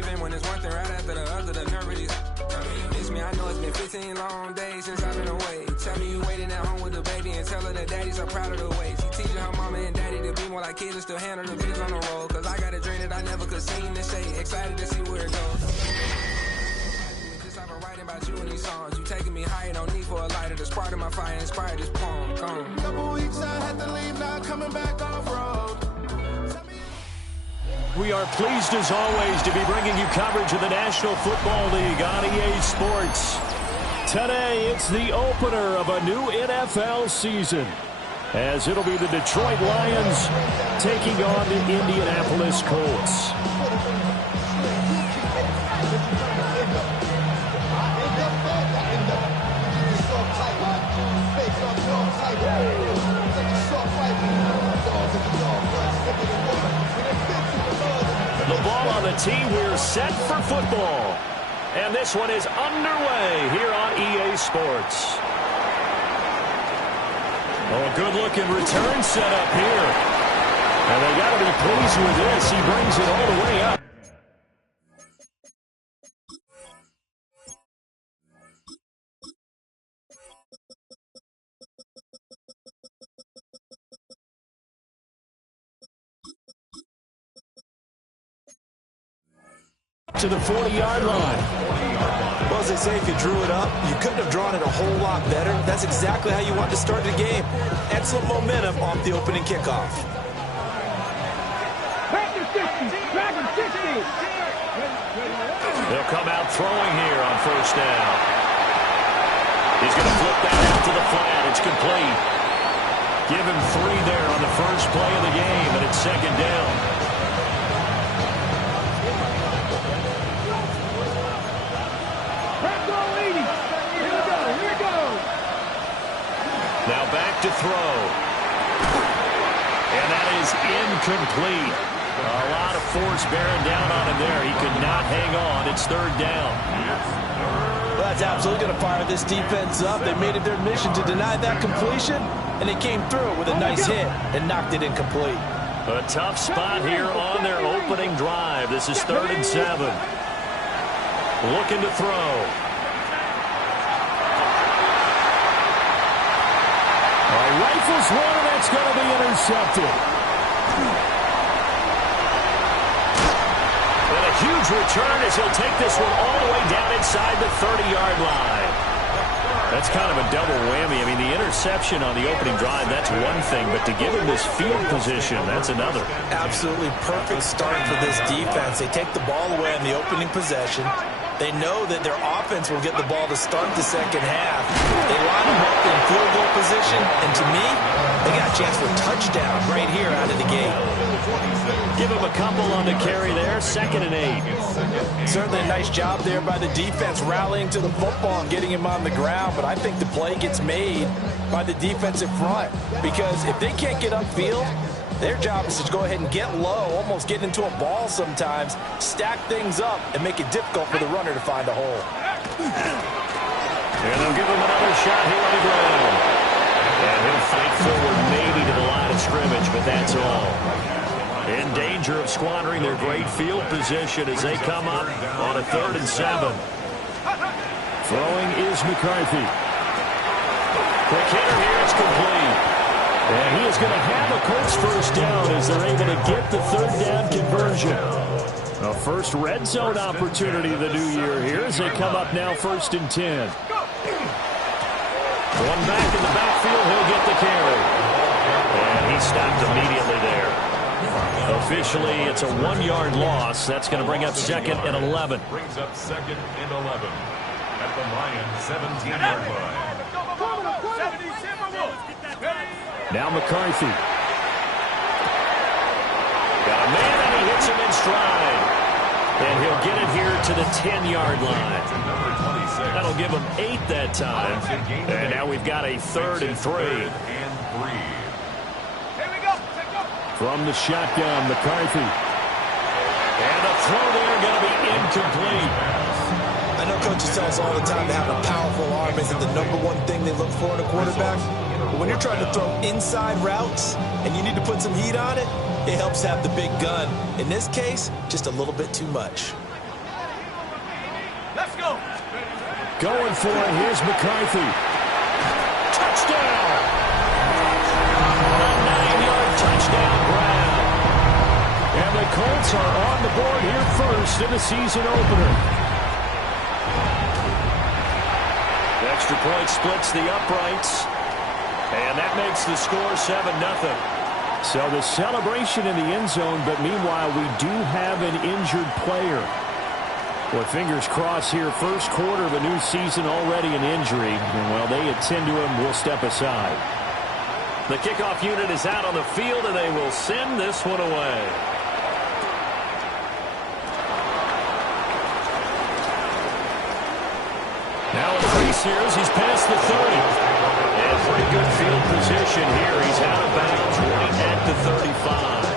even when it's one thing right after the other, the nerve of these. Miss me, I know it's been 15 long days since I've been away. Tell me you waiting at home with the baby and tell her that daddy's so proud of the way. She teaching her mama and daddy to be more like kids and still handle the biz on the road. Cause I got a dream that I never could sing to say. Excited to see where it goes. Just I've been writing about you in these songs. You taking me higher, no need for a lighter. The spark of my fire inspired this poem. Come. Couple weeks I had to leave, now coming back off road. We are pleased as always to be bringing you coverage of the National Football League on EA Sports. Today it's the opener of a new NFL season, as it'll be the Detroit Lions taking on the Indianapolis Colts. The ball on the tee, we're set for football. And this one is underway here on EA Sports. Oh, good-looking return set up here. And they got to be pleased with this. He brings it all the way up. To the 40-yard line. Well, as they say, if you drew it up, you couldn't have drawn it a whole lot better. That's exactly how you want to start the game. Excellent momentum off the opening kickoff. They'll come out throwing here on first down. He's going to flip that out to the flat. It's complete. Give him 3 there on the first play of the game, and it's second down. Now back to throw. And that is incomplete. A lot of force bearing down on him there. He could not hang on. It's third down. Well, that's absolutely going to fire this defense up. They made it their mission to deny that completion, and they came through with a nice hit and knocked it incomplete. A tough spot here on their opening drive. This is 3rd and 7. Looking to throw. Rifles one, and that's going to be intercepted. And a huge return as he'll take this one all the way down inside the 30-yard line. That's kind of a double whammy. I mean, the interception on the opening drive, that's one thing, but to give him this field position, that's another. Absolutely perfect start for this defense. They take the ball away on the opening possession. They know that their offense will get the ball to start the second half. They line them up in field goal position, and to me, they got a chance for a touchdown right here out of the gate. Give him a couple on the carry there, 2nd and 8. Certainly a nice job there by the defense rallying to the football and getting him on the ground, but I think the play gets made by the defensive front, because if they can't get upfield, their job is to go ahead and get low, almost get into a ball sometimes, stack things up, and make it difficult for the runner to find a hole. And they'll give him another shot here on the ground. And he'll fight forward maybe to the line of scrimmage, but that's all. In danger of squandering their great field position as they come up on a 3rd and 7. Throwing is McCarthy. Quick hitter here, it's complete. And he is going to have a Colts first down as they're able to get the 3rd down conversion. A first red zone opportunity of the new year here as they come up now 1st and 10. One back in the backfield, he'll get the carry. And he stopped immediately there. Officially, it's a 1-yard loss. That's going to bring up 2nd and 11. Brings up 2nd and 11 at the Lions 17-yard line. Now McCarthy. Got a man, and he hits him in stride. And he'll get it here to the 10-yard line. That'll give him 8 that time. And now we've got a 3rd and 3. From the shotgun, McCarthy. And the throw there going to be incomplete. I know coaches tell us all the time to have a powerful arm isn't the #1 thing they look for in a quarterback. But when you're trying to throw inside routes and you need to put some heat on it, it helps have the big gun. In this case, just a little bit too much. Going for it. Here's McCarthy. Touchdown! A 9-yard touchdown grab. And the Colts are on the board here first in the season opener. The extra point splits the uprights. And that makes the score 7-0. So the celebration in the end zone, but meanwhile we do have an injured player. Well, fingers crossed here, first quarter of a new season, already an injury. And while they attend to him, we'll step aside. The kickoff unit is out on the field, and they will send this one away. Now in crease here as he's past the 30. And pretty good field position here. He's out of bounds right at the 35.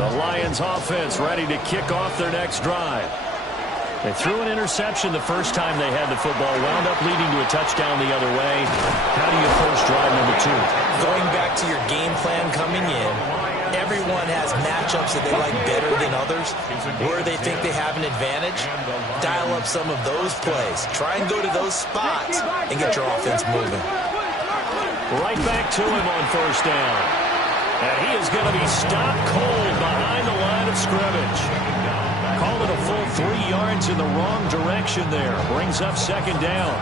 The Lions offense ready to kick off their next drive. They threw an interception the first time they had the football, wound up leading to a touchdown the other way. How do you approach drive number 2? Going back to your game plan coming in, everyone has matchups that they like better than others, where they think they have an advantage. Dial up some of those plays. Try and go to those spots and get your offense moving. Right back to him on first down. And he is going to be stopped cold behind the line of scrimmage. Called it a full 3 yards in the wrong direction there. Brings up second down.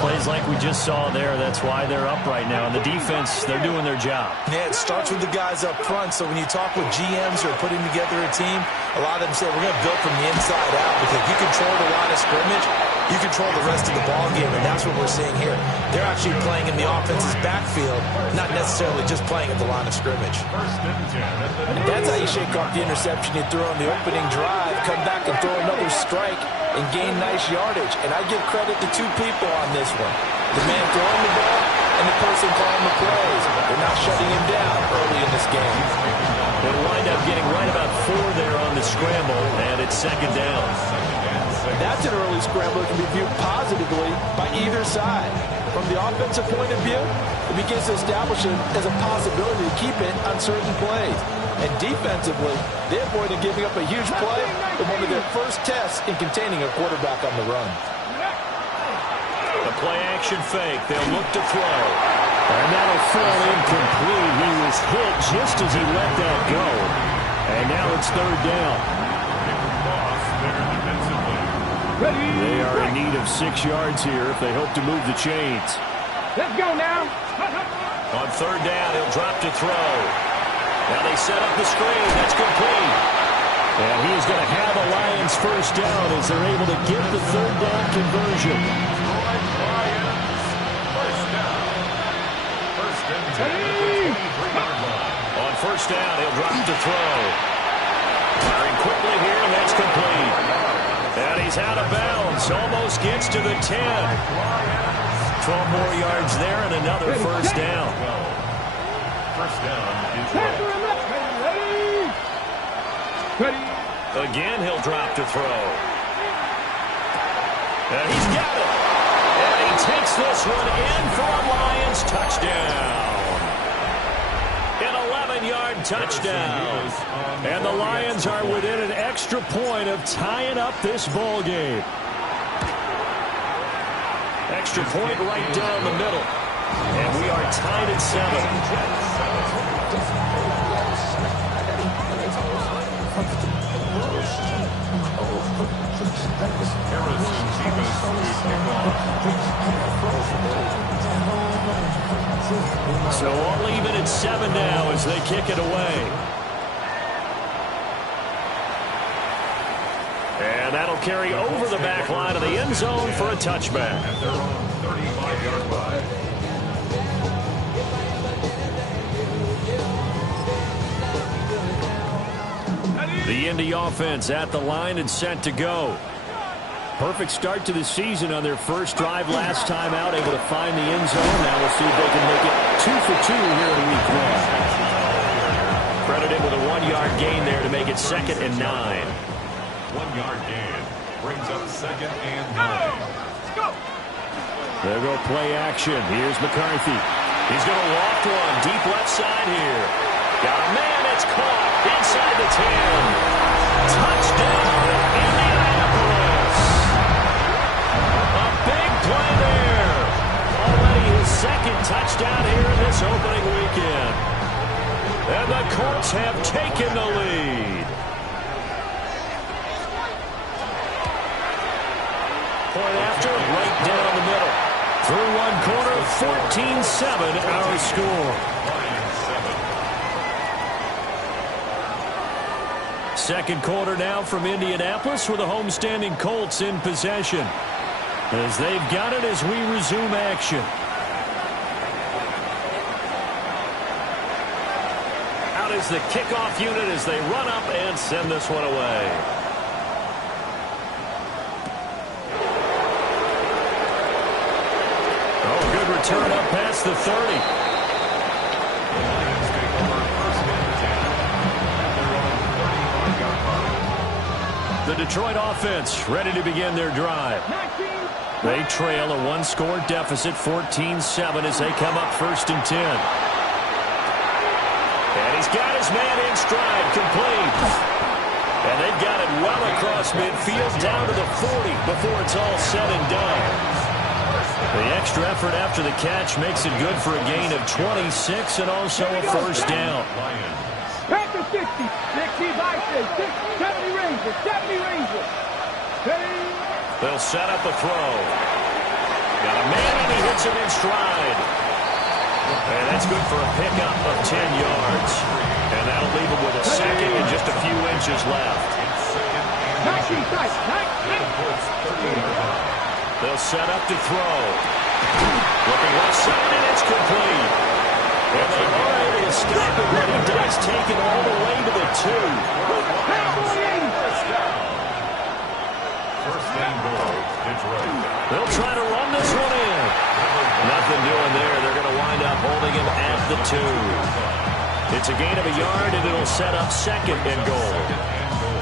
Plays like we just saw there. That's why they're up right now. And the defense, they're doing their job. Yeah, it starts with the guys up front. So when you talk with GMs who are putting together a team, a lot of them say, we're going to build from the inside out, because if you control the line of scrimmage, you control the rest of the ball game, and that's what we're seeing here. They're actually playing in the offense's backfield, not necessarily just playing at the line of scrimmage. And that's how you shake off the interception you threw on the opening drive, come back and throw another strike and gain nice yardage. And I give credit to 2 people on this one. The man throwing the ball and the person calling the plays. They're not shutting him down early in this game. They wind up getting right about 4 there on the scramble, and it's second down. That's an early scramble that can be viewed positively by either side. From the offensive point of view, it begins to establish it as a possibility to keep it on certain plays. And defensively, they avoided giving up a huge play in one of their first tests in containing a quarterback on the run. The play-action fake. They'll look to throw. And that'll fall incomplete. He was hit just as he let that go. And now it's third down. They are in need of 6 yards here if they hope to move the chains. Let's go now. On third down, he'll drop to throw. Now they set up the screen. That's complete. And he's going to have a Lions first down as they're able to get the third down conversion. On first down, he'll drop to throw. Firing quickly here, and that's complete. And he's out of bounds. Almost gets to the 10. 12 more yards there and another first down. First down is Again, he'll drop to throw. And he's got it. And he takes this one in for a Lions touchdown. An 11-yard touchdown. And the Lions are within an extra point of tying up this ball game. Extra point right down the middle. And we are tied at 7. So all even at 7 now as they kick it away. And that'll carry over the back line of the end zone for a touchback. at their own 35-yard line. The Indy offense at the line and set to go. Perfect start to the season on their first drive last time out, able to find the end zone. Now we'll see if they can make it 2 for 2 here in week 1. Credited with a 1-yard gain there to make it 2nd and 9. 1-yard gain brings up 2nd and 9. There go play action. Here's McCarthy. He's going to loft one deep left side here. Got a man that's caught inside the 10. Touchdown, Indianapolis. A big play there. Already his second touchdown here in this opening weekend. And the Colts have taken the lead. Point after, right down the middle. Through one quarter, 14-7 our score. Second quarter now from Indianapolis with the homestanding Colts in possession. As they've got it as we resume action. Out is the kickoff unit as they run up and send this one away. Return up past the 30. The Detroit offense ready to begin their drive. They trail a one-score deficit, 14-7, as they come up 1st and 10. And he's got his man in stride, complete. And they've got it well across midfield, down to the 40 before it's all said and done. The extra effort after the catch makes it good for a gain of 26 and also a first down. Packers 60, 65, 70 Rangers, 70 Rangers. They'll set up a throw. Got a man and he hits him in stride. And that's good for a pickup of 10 yards. And that'll leave him with a second and just a few inches left. They'll set up to throw. Looking left side, and it's complete. And they are able to stop it, but he does take it all the way to the 2. First and goal, Detroit. They'll try to run this one in. Nothing doing there. They're going to wind up holding him at the 2. It's a gain of a yard, and it'll set up 2nd and goal.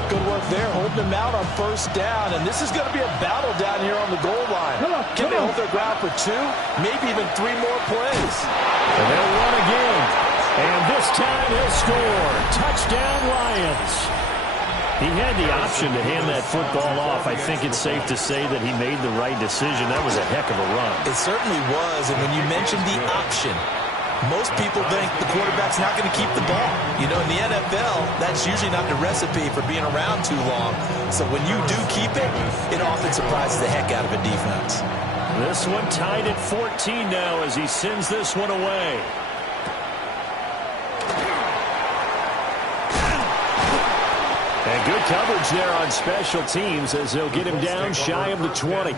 Good work there, holding them out on first down, and this is going to be a battle down here on the goal line. Can they hold their ground for 2, maybe even 3 more plays? And they'll run again, and this time he'll score. Touchdown, Lions. He had the option to hand that football off. I think it's safe to say that he made the right decision. That was a heck of a run. It certainly was, and when you mentioned the option, most people think the quarterback's not going to keep the ball. You know, in the NFL, that's usually not the recipe for being around too long. So when you do keep it, it often surprises the heck out of a defense. This one tied at 14 now as he sends this one away. And good coverage there on special teams as they'll get him down shy of the 20.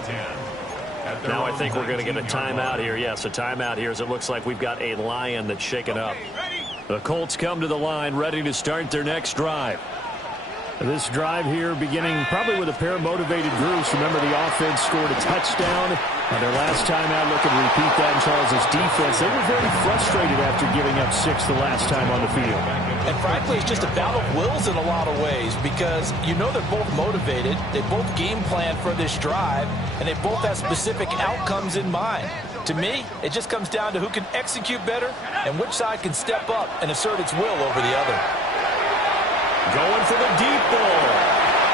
Now I think we're going to get a timeout here. Yes, a timeout here as it looks like we've got a Lion that's shaken up. The Colts come to the line ready to start their next drive. This drive here beginning probably with a pair of motivated groups. Remember, the offense scored a touchdown. Their last time out, looking to repeat that in Charles' defense. They were very frustrated after giving up 6 the last time on the field. And frankly, it's just a battle of wills in a lot of ways because you know they're both motivated. They both game plan for this drive, and they both have specific outcomes in mind. To me, it just comes down to who can execute better and which side can step up and assert its will over the other. Going for the deep ball.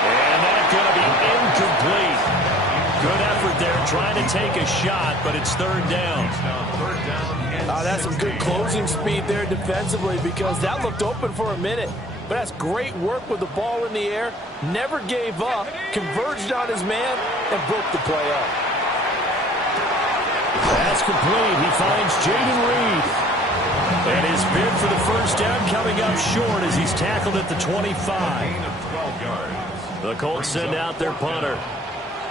And that's going to be incomplete. Good effort there trying to take a shot, but it's 3rd down. That's some good closing speed there defensively because that looked open for a minute. But that's great work with the ball in the air. Never gave up, converged on his man, and broke the play up. That's complete. He finds Jaden Reed. And his bid for the first down coming up short as he's tackled at the 25. The Colts send out their punter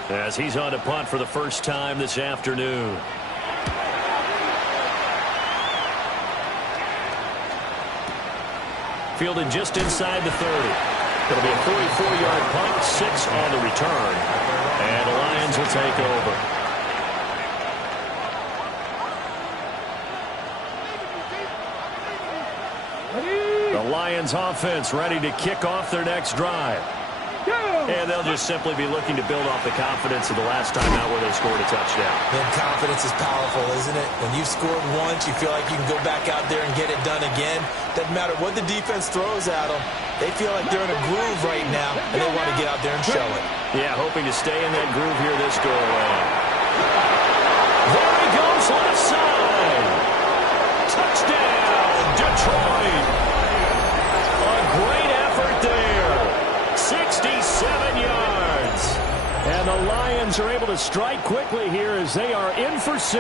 as he's on to punt for the first time this afternoon. Fielded just inside the 30. It'll be a 44-yard punt, 6 on the return. And the Lions will take over. The Lions offense ready to kick off their next drive. Go! And they'll just simply be looking to build off the confidence of the last time out where they scored a touchdown. And confidence is powerful, isn't it? When you've scored once, you feel like you can go back out there and get it done again. Doesn't matter what the defense throws at them. They feel like they're in a groove right now, and they want to get out there and show it. Yeah, hoping to stay in that groove here this go-around. There he goes, left side. Touchdown, Detroit. A great effort there. 67 yards. And the Lions are able to strike quickly here as they are in for 6.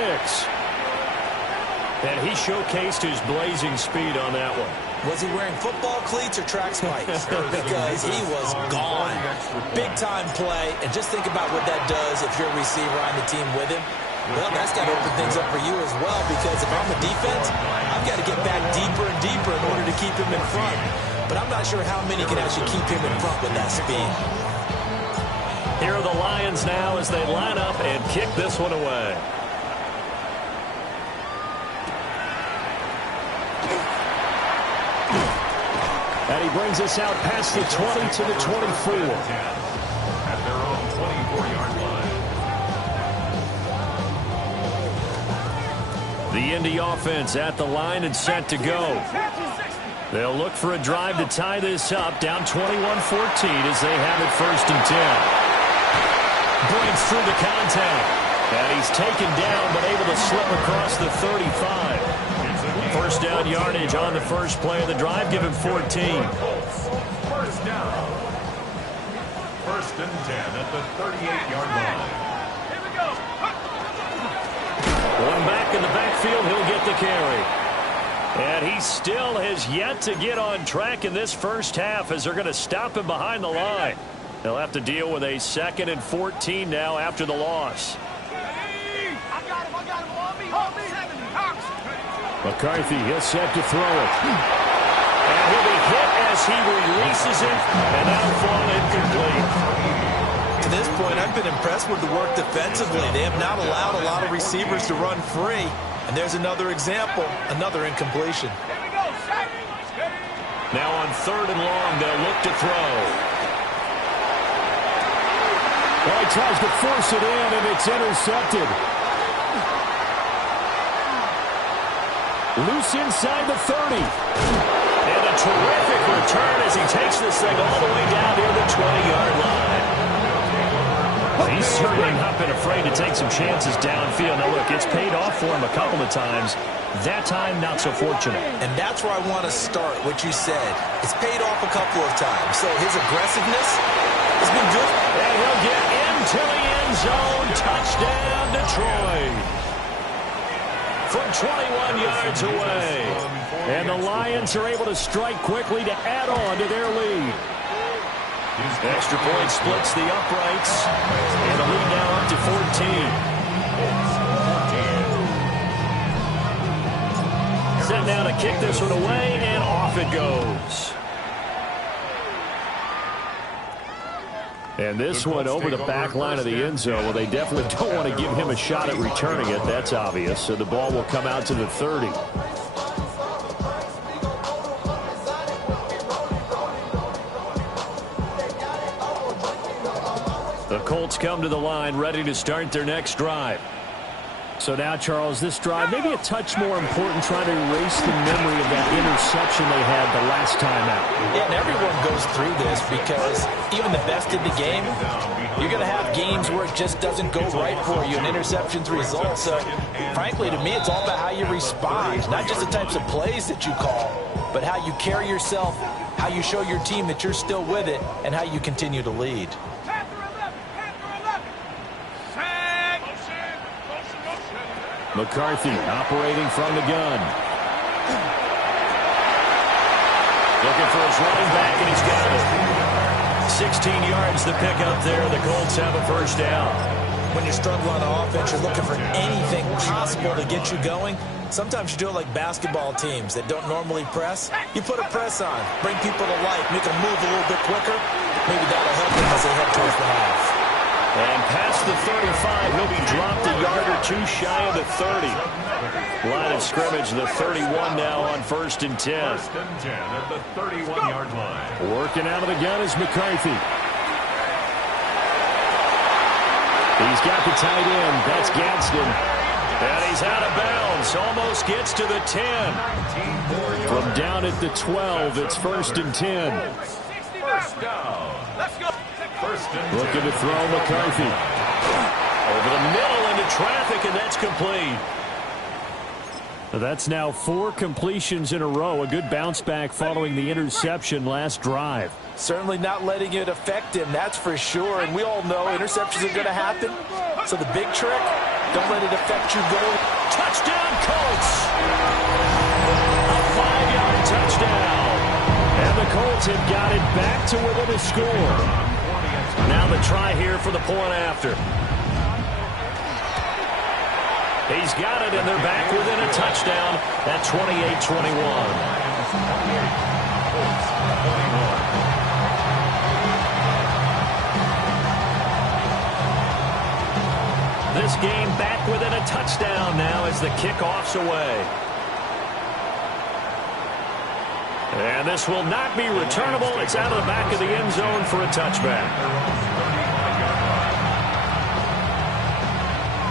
And he showcased his blazing speed on that one. Was he wearing football cleats or track spikes? Because he was gone. Big-time play. And just think about what that does if you're a receiver on the team with him. Well, that's got to open things up for you as well, because if I'm a defense, I've got to get back deeper and deeper in order to keep him in front. But I'm not sure how many can actually keep him in front with that speed. Here are the Lions now as they line up and kick this one away. And he brings us out past the 20 to the 24. At their own 24-yard line. The Indy offense at the line and set to go. They'll look for a drive to tie this up, down 21-14 as they have it 1st and 10. Breaks through the contact. And he's taken down but able to slip across the 35. First down yardage on the first play of the drive. Give him 14. First down. 1st and 10 at the 38-yard line. Here we go. One back in the backfield. He'll get the carry. And he still has yet to get on track in this first half as they're going to stop him behind the line. They'll have to deal with a 2nd and 14 now after the loss. I got him on me. McCarthy, he'll set to throw it. And he'll be hit as he releases it, and that'll fall incomplete. To this point, I've been impressed with the work defensively. They have not allowed a lot of receivers to run free. And there's another example, another incompletion. Here we go. Now on 3rd and long, they'll look to throw. Well, he tries to force it in, and it's intercepted. Loose inside the 30. And a terrific return as he takes this thing all the way down near the 20-yard line. He's certainly not been afraid to take some chances downfield. Now, look, it's paid off for him a couple of times. That time, not so fortunate. And that's where I want to start, what you said. It's paid off a couple of times. So his aggressiveness has been good. And he'll get into the end zone. Touchdown, Detroit. From 21 yards away. And the Lions are able to strike quickly to add on to their lead. Extra point splits the uprights. And the lead now up to 14. Set now to kick this one away, and off it goes. And this one over the back line of the end zone. Well, they definitely don't want to give him a shot at returning it. That's obvious. So the ball will come out to the 30. The Colts come to the line ready to start their next drive. So now, Charles, this drive maybe a touch more important, trying to erase the memory of that interception they had the last time out. Yeah, and everyone goes through this because even the best in the game, you're going to have games where it just doesn't go right for you, and interceptions result. So, frankly, to me, it's all about how you respond, not just the types of plays that you call, but how you carry yourself, how you show your team that you're still with it, and how you continue to lead. McCarthy operating from the gun. Looking for his running back, and he's got it. 16 yards the pickup there. The Colts have a first down. When you struggle on offense, you're looking for anything possible to get you going. Sometimes you do it like basketball teams that don't normally press. You put a press on, bring people to life, make them move a little bit quicker. Maybe that'll help them as they head towards the half. And past the 35, he'll be dropped a yard or two shy of the 30. Line of scrimmage, the 31 now on 1st and 10. 1st and 10 at the 31-yard line. Working out of the gun is McCarthy. He's got the tight end. That's Gadsden. And he's out of bounds. Almost gets to the 10. From down at the 12, it's 1st and 10. First down. Let's go. Looking to throw McCarthy. Over the middle into traffic, and that's complete. That's now 4 completions in a row. A good bounce back following the interception last drive. Certainly not letting it affect him, that's for sure. And we all know interceptions are going to happen. So the big trick, don't let it affect your goal. Touchdown, Colts! A 5-yard touchdown. And the Colts have got it back to within a score. Now the try here for the point after. He's got it, and they're back within a touchdown at 28-21. This game back within a touchdown now as the kickoff's away. And this will not be returnable. It's out of the back of the end zone for a touchback.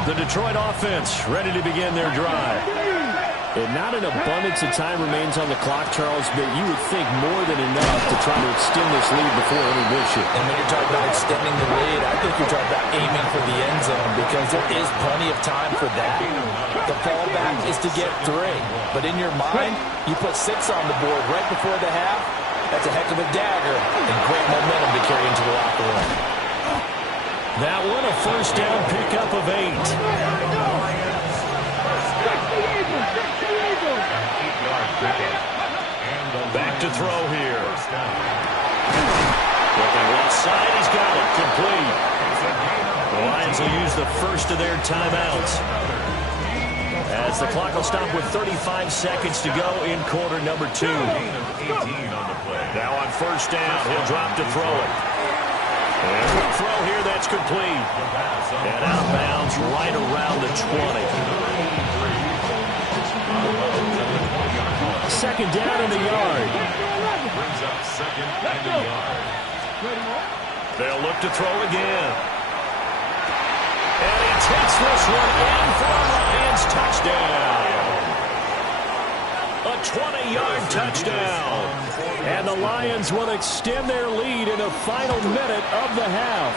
The Detroit offense ready to begin their drive. And not an abundance of time remains on the clock, Charles, but you would think more than enough to try to extend this lead before intermission. And when you're talking about extending the lead, I think you're talking about aiming for the end zone because there is plenty of time for that. The fallback is to get 3. But in your mind, you put 6 on the board right before the half. That's a heck of a dagger and great momentum to carry into the locker room. That one a first down pickup of 8. Back to throw here. Looking left side, he's got it. Complete. The Lions will use the first of their timeouts. As the clock will stop with 35 seconds to go in quarter number 2. Now on first down, he'll drop to throw it. And quick throw here, that's complete. And outbounds right around the 20. Second down in the yard. Brings up second and a yard. They'll look to throw again. And he takes this one in for a Lions touchdown. A 20-yard touchdown. And the Lions will extend their lead in the final minute of the half.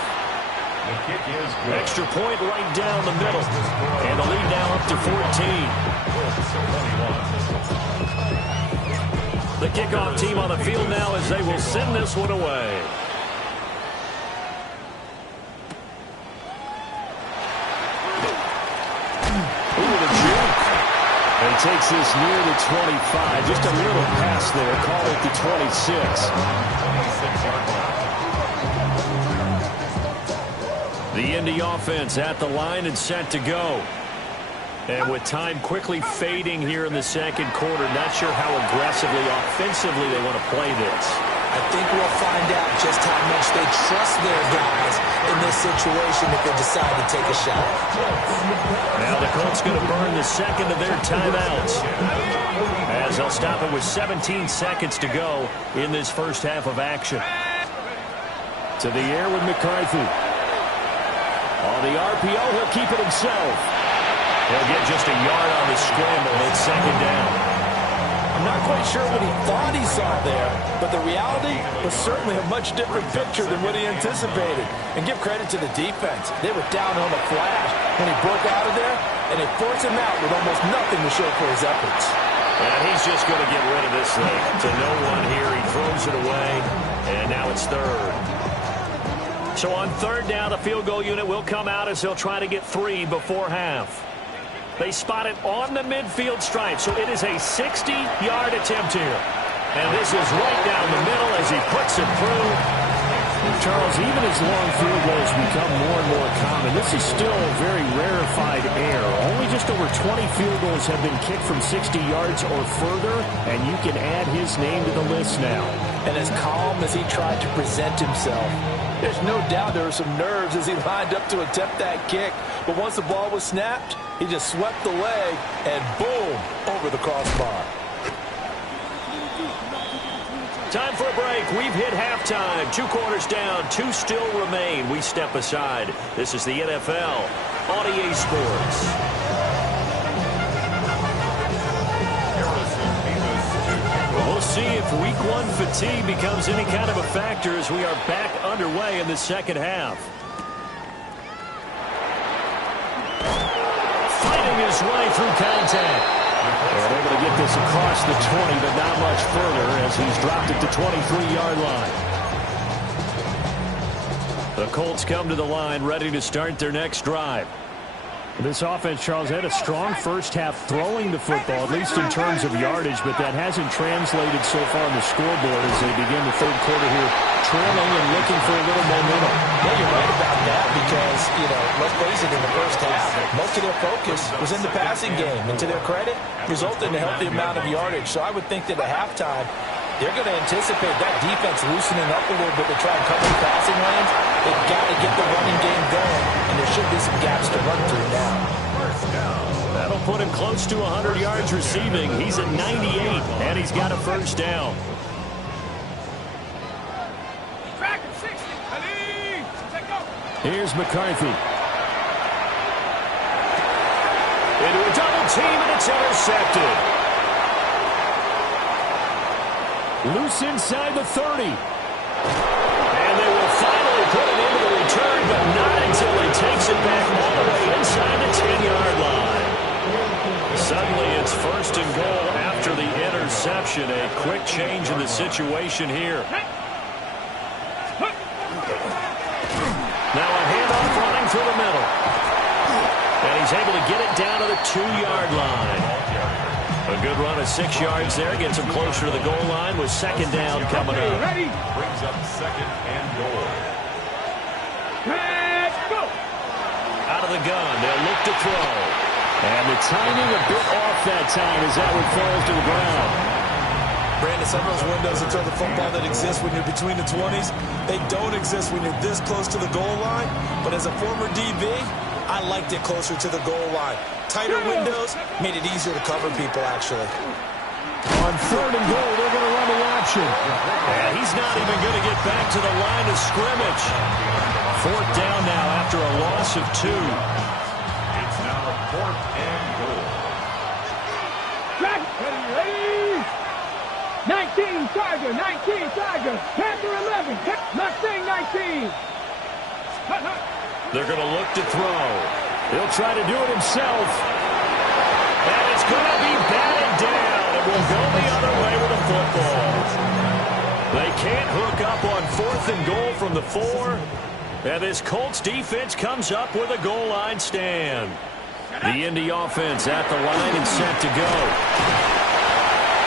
The kick is good. Extra point right down the middle. And the lead now up to 14. The kickoff team on the field now as they will send this one away. And takes this near the 25. Just a little pass there. Call it the 26. The Indy offense at the line and set to go. And with time quickly fading here in the second quarter, not sure how aggressively, offensively they want to play this. I think we'll find out just how much they trust their guys in this situation if they decide to take a shot. Now the Colts going to burn the second of their timeouts as they'll stop it with 17 seconds to go in this first half of action. To the air with McCarthy. On the RPO, he'll keep it himself. He'll get just a yard on the scramble. It's second down. I'm not quite sure what he thought he saw there, but the reality was certainly a much different picture than what he anticipated. And give credit to the defense. They were down on the flash when he broke out of there, and they forced him out with almost nothing to show for his efforts. And he's just going to get rid of this thing. To no one here. He throws it away, and now it's third. So on third down, the field goal unit will come out as they'll try to get 3 before half. They spot it on the midfield stripe, so it is a 60-yard attempt here. And this is right down the middle as he puts it through. Charles, even as long field goals become more and more common, this is still a very rarefied air. Only just over 20 field goals have been kicked from 60 yards or further, and you can add his name to the list now. And as calm as he tried to present himself, there's no doubt there were some nerves as he lined up to attempt that kick. But once the ball was snapped, he just swept the leg and boom, over the crossbar. Time for a break. We've hit halftime. 2 quarters down. 2 still remain. We step aside. This is the NFL on EA Sports. We'll see if Week 1 fatigue becomes any kind of a factor as we are back underway in the second half. Fighting his way through contact. And able to get this across the 20, but not much further as he's dropped it to 23-yard line. The Colts come to the line ready to start their next drive. This offense, Charles, had a strong first half throwing the football, at least in terms of yardage, but that hasn't translated so far on the scoreboard as they begin the third quarter here, trailing and looking for a little momentum. Yeah, you're right about that because, let's face it, in the first half, most of their focus was in the passing game. And to their credit, resulted in a healthy amount of yardage. So I would think that at halftime, they're going to anticipate that defense loosening up a little bit to try and cover the passing lanes. They've got to get the running game going, and there should be some gaps to run through now. That'll put him close to 100 yards receiving. He's at 98, and he's got a first down. Track him, 60. Here's McCarthy. Into a double team, and it's intercepted. Loose inside the 30. And they will finally put it into the return, but not until he takes it back all the way inside the 10-yard line. Suddenly it's first and goal after the interception. A quick change in the situation here. Now a handoff running through the middle. And he's able to get it down to the 2-yard line. A good run of 6 yards there. Gets him closer to the goal line with second down coming up. Brings up second and goal. Let's go. Out of the gun. They'll look to throw. And the timing a bit off that time as that one falls to the ground. Brandon, some of those windows to throw the football that exist when you're between the 20s, they don't exist when you're this close to the goal line. But as a former DB, I liked it closer to the goal line. Tighter windows made it easier to cover people, actually. On third and goal, they're going to run the option. And he's not even going to get back to the line of scrimmage. Fourth down now after a loss of 2. It's now fourth and goal. Track. Ready. 19 Tiger. 19 Tiger. Panther 11. Mustang 19. They're going to look to throw. He'll try to do it himself. And it's going to be batted down. It will go the other way with the football. They can't hook up on fourth and goal from the 4. And this Colts defense comes up with a goal line stand. The Indy offense at the line and set to go.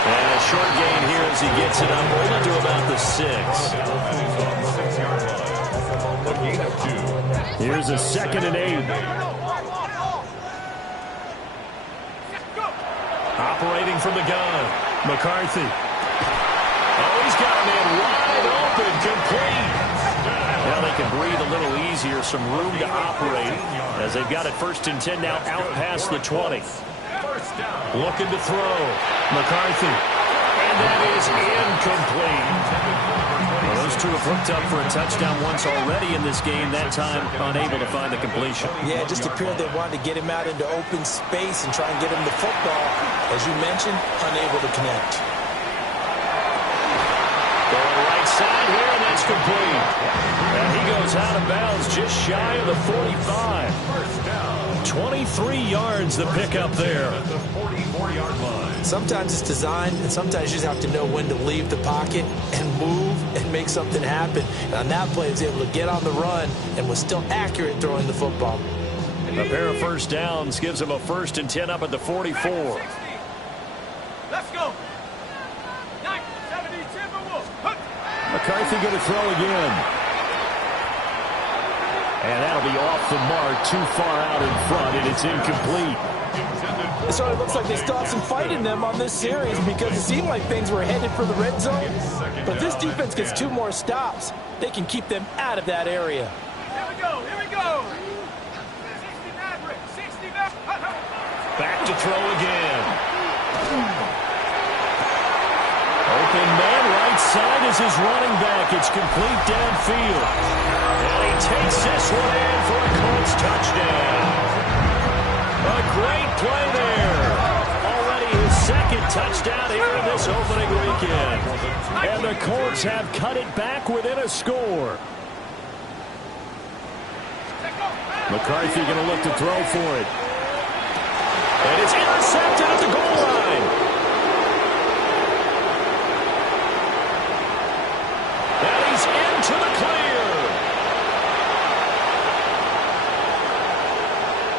And a short gain here as he gets it up only to about the 6. Here's a 2nd and 8. Operating from the gun, McCarthy. Oh, he's got a man wide open, complete. Now they can breathe a little easier, some room to operate as they've got it 1st and 10 now out past the 20. Looking to throw, McCarthy. And that is incomplete. Well, those two have hooked up for a touchdown once already in this game, that time unable to find the completion. Yeah, it just appeared they wanted to get him out into open space and try and get him the football. As you mentioned, unable to connect. Going right side here, and that's complete. And he goes out of bounds just shy of the 45. 23 yards the pickup there. At the 44-yard line. Sometimes it's designed, and sometimes you just have to know when to leave the pocket and move and make something happen. And on that play, he was able to get on the run and was still accurate throwing the football. A pair of first downs gives him a 1st and 10 up at the 44. Let's go. 970 Timberwolves. McCarthy going to throw again. And that'll be off the mark, too far out in front, and it's incomplete. It sort of looks like they still have some fight in them on this series because it seemed like things were headed for the red zone. But this defense gets 2 more stops. They can keep them out of that area. Here we go. Here we go. 60 Maverick. 60 Maverick. Back to throw again. Open man right outside is his running back. It's complete downfield. And he takes this one in for a Colts touchdown. A great play there. Already his second touchdown here in this opening weekend. And the Colts have cut it back within a score. McCarthy going to look to throw for it. And it's intercepted at the goal line. And he's into the clear.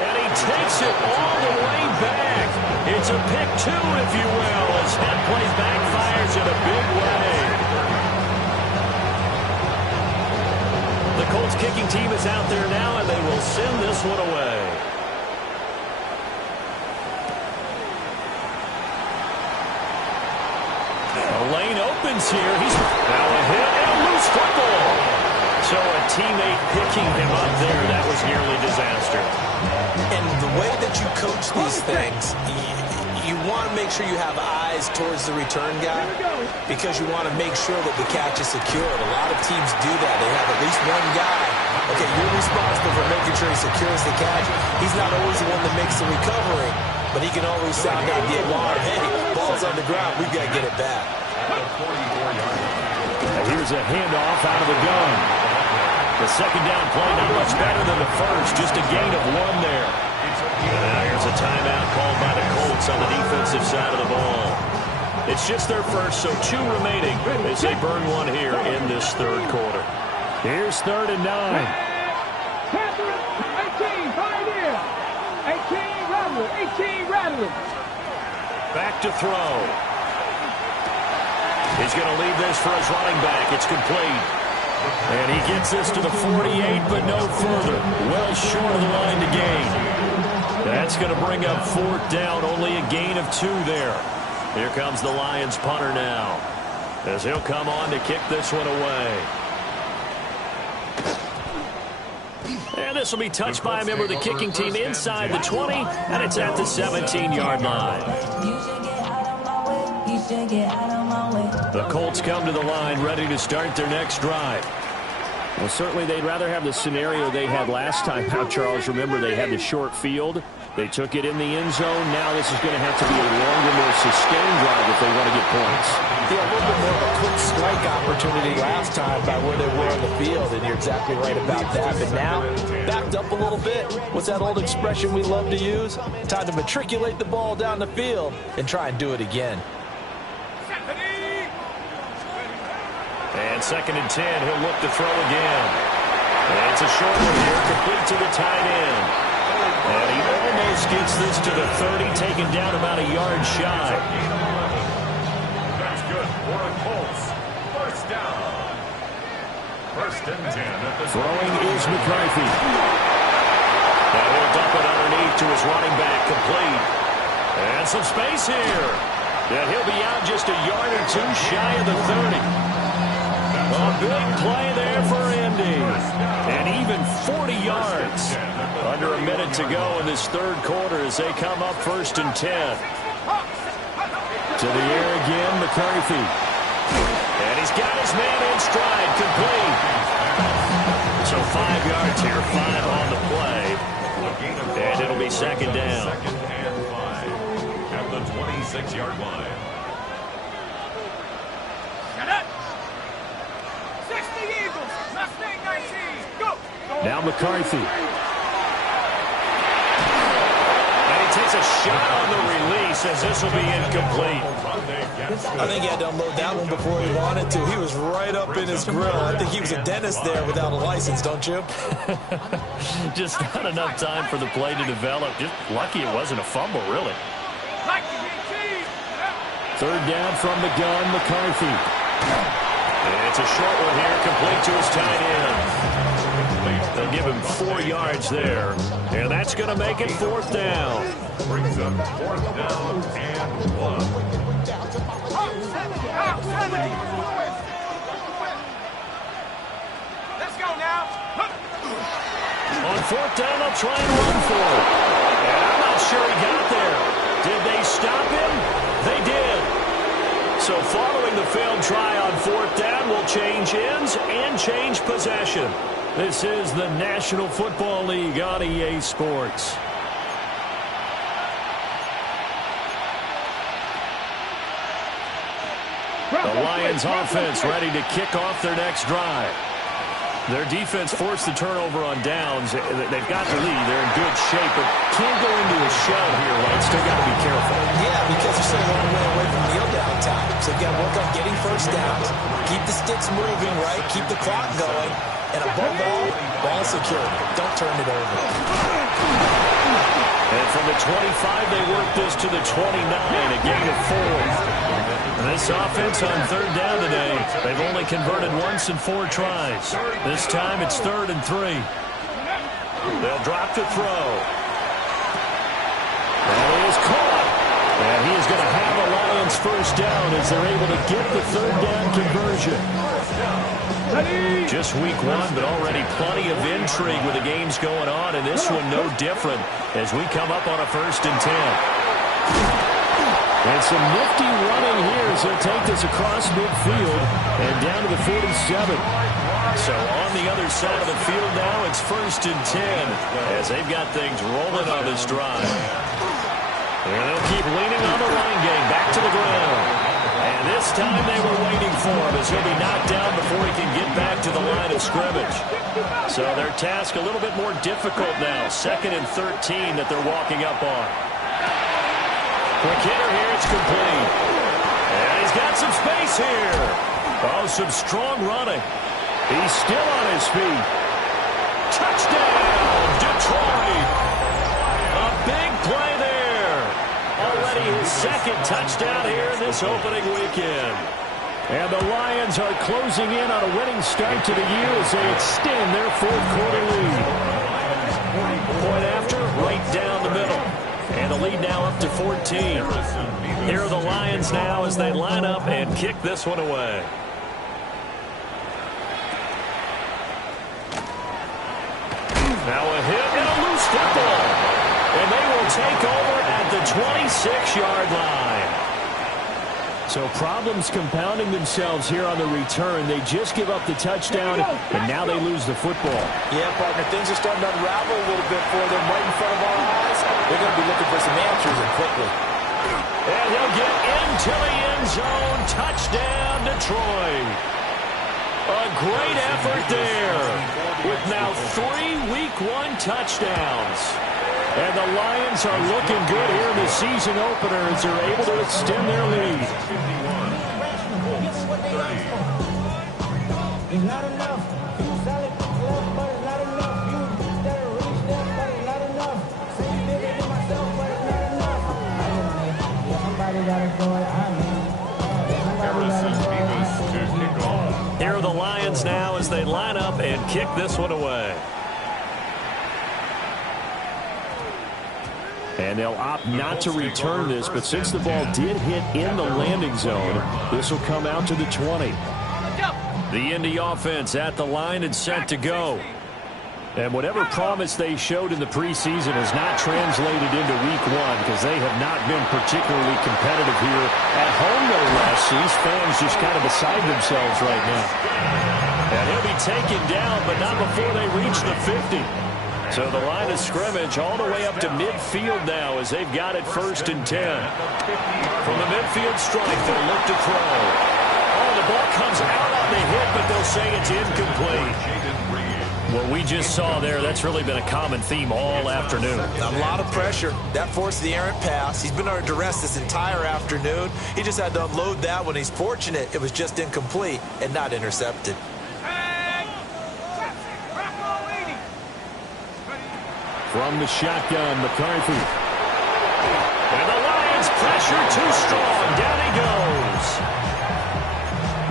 And he takes it all the way back. It's a pick two, if you will, as that play backfires in a big way. The Colts kicking team is out there now, and they will send this one away. The lane opens here. He's now a hit and a loose football. So a teammate picking him up there, that was nearly disaster. And the way that you coach these things, you want to make sure you have eyes towards the return guy because you want to make sure that the catch is secured. A lot of teams do that. They have at least one guy. Okay, you're responsible for making sure he secures the catch. He's not always the one that makes the recovery, but he can always sound out the alarm. Hey, ball's on the ground. We've got to get it back. And here's a handoff out of the gun. The second down play not much better than the first. Just a gain of one there. And now here's a timeout called by the Colts on the defensive side of the ball. It's just their first, so 2 remaining as they burn one here in this third quarter. Here's 3rd and 9. Catherine, 18, Pioneer. 18, Rattler. Back to throw. He's going to leave this for his running back. It's complete. And he gets this to the 48, but no further. Well short of the line to gain. That's going to bring up 4th down. Only a gain of 2 there. Here comes the Lions punter now, as he'll come on to kick this one away. And this will be touched by a member of the kicking team inside the 20, and it's at the 17-yard line. The Colts come to the line ready to start their next drive. Well, certainly they'd rather have the scenario they had last time. Now, Charles, remember they had the short field. They took it in the end zone. Now this is going to have to be a longer, more sustained drive if they want to get points. Yeah, a little bit more of a quick strike opportunity last time by where they were on the field, and you're exactly right about that. But now, backed up a little bit. What's that old expression we love to use? Time to matriculate the ball down the field and try and do it again. And 2nd and 10, he'll look to throw again. And it's a short one here, complete to the tight end. And he almost gets this to the 30, taken down about a yard shy. That's good for the Colts. 1st down. 1st and 10. Throwing is McCarthy. Now he'll dump it underneath to his running back, complete. And some space here. And he'll be out just a yard or 2 shy of the 30. A big play there for Indy. And even 40 yards. Under a minute to go in this third quarter as they come up 1st and 10. To the air again, McCarthy. And he's got his man in stride, complete. So 5 yards here, 5 on the play. And it'll be 2nd down. 2nd and 5 at the 26-yard line. Now McCarthy. And he takes a shot on the release as this will be incomplete. I think he had to unload that one before he wanted to. He was right up in his grill. I think he was a dentist there without a license, don't you? Just not enough time for the play to develop. Just lucky it wasn't a fumble, really. 3rd down from the gun, McCarthy. And it's a short one here, complete to his tight end. They'll give him 4 yards there. And that's going to make it 4th down. Brings up 4th down and 1. Let's go now. On 4th down, they'll try and run for it. And I'm not sure he got there. Did they stop him? They did. So following the failed try on 4th down, we'll change ends and change possession. This is the National Football League on EA Sports. The Lions offense ready to kick off their next drive. Their defense forced the turnover on downs. They've got the lead. They're in good shape, but can't go into a shell here, right? Still got to be careful. Yeah, because they're still a long way away from kneel down time. So they've got to work on getting first downs, keep the sticks moving, right? Keep the clock going. And above all, ball security. Don't turn it over. And from the 25, they work this to the 29, a gain of 4. This offense on 3rd down today, they've only converted once in 4 tries. This time it's 3rd and 3. They'll drop to throw. And he is caught. And he is going to have a Lions first down as they're able to get the 3rd down conversion. Just week 1, but already plenty of intrigue with the games going on, and this one no different as we come up on a 1st and 10. And some nifty running here as they'll take this across midfield and down to the 47. So on the other side of the field now, it's 1st and 10 as they've got things rolling on this drive. And they'll keep leaning on the line game back to the ground. And this time they were waiting for him as he'll be knocked down before he can get back to the line of scrimmage. So their task a little bit more difficult now. 2nd and 13 that they're walking up on. Quick hitter here, it's complete. And he's got some space here. Oh, some strong running. He's still on his feet. Touchdown, Detroit. A big play there. Already his 2nd touchdown here in this opening weekend. And the Lions are closing in on a winning start to the year as they extend their 4th quarter lead. Point after, right down the middle. And the lead now up to 14. Here are the Lions now as they line up and kick this one away. Now a hit and a loose football. And they will take over at the 26-yard line. So problems compounding themselves here on the return. They just give up the touchdown, and now they lose the football. Yeah, partner, things are starting to unravel a little bit for them right in front of our eyes. They're going to be looking for some answers and quickly. And he'll get into the end zone. Touchdown, Detroit. A great effort there with now 3 Week 1 touchdowns. And the Lions are looking good here in the season opener as they're able to extend their lead. It's not enough. You sell it, but it's not enough. You instead of reach that, but it's not enough. Say you did it to myself, but it's not enough. Somebody gotta do it. Here are the Lions now as they line up and kick this one away. And they'll opt not to return this, but since the ball did hit in the landing zone, this will come out to the 20. The Indy offense at the line and set to go. And whatever promise they showed in the preseason has not translated into Week 1 because they have not been particularly competitive here at home, no less. These fans just kind of beside themselves right now. And he'll be taken down, but not before they reach the 50. So the line of scrimmage all the way up to midfield now as they've got it 1st and 10. From the midfield strike, they'll look to throw. Oh, the ball comes out on the hit, but they'll say it's incomplete. What we just saw there, that's really been a common theme all afternoon. A lot of pressure. That forced the errant pass. He's been under duress this entire afternoon. He just had to unload that one. He's fortunate it was just incomplete and not intercepted. From the shotgun, McCarthy. And the Lions pressure too strong. Down he goes.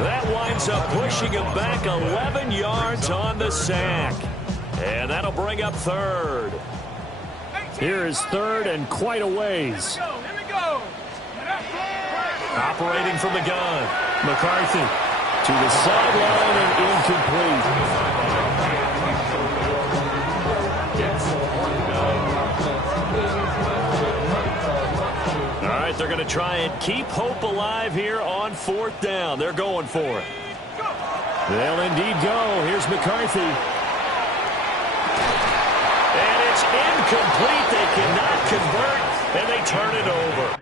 That winds up pushing him back 11 yards on the sack. And that'll bring up 3rd. Here is 3rd and quite a ways. Here we go. Operating from the gun. McCarthy to the sideline and incomplete. they're going to try and keep hope alive here on 4th down. They're going for it. They'll indeed go. Here's McCarthy. And it's incomplete. They cannot convert, and they turn it over.